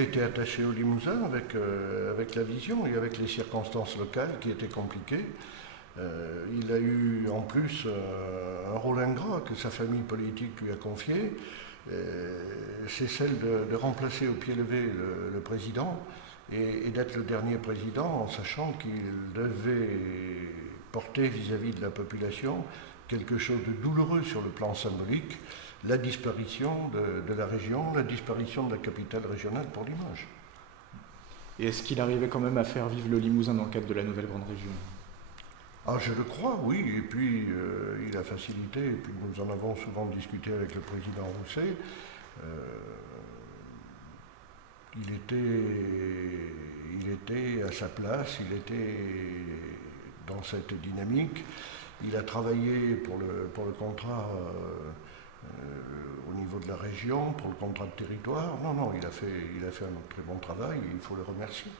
était attaché au Limousin avec la vision et avec les circonstances locales qui étaient compliquées. Il a eu en plus un rôle ingrat que sa famille politique lui a confié. C'est celle de remplacer au pied levé le président et d'être le dernier président en sachant qu'il devait porter vis-à-vis de la population quelque chose de douloureux sur le plan symbolique, la disparition de la région, la disparition de la capitale régionale pour Limoges. Et est-ce qu'il arrivait quand même à faire vivre le Limousin dans le cadre de la nouvelle grande région? Ah, je le crois, oui, et puis il a facilité, et puis nous en avons souvent discuté avec le président Rousset. Il était à sa place, il était dans cette dynamique. Il a travaillé pour le contrat au niveau de la région, pour le contrat de territoire. Non, il a fait un très bon travail et il faut le remercier.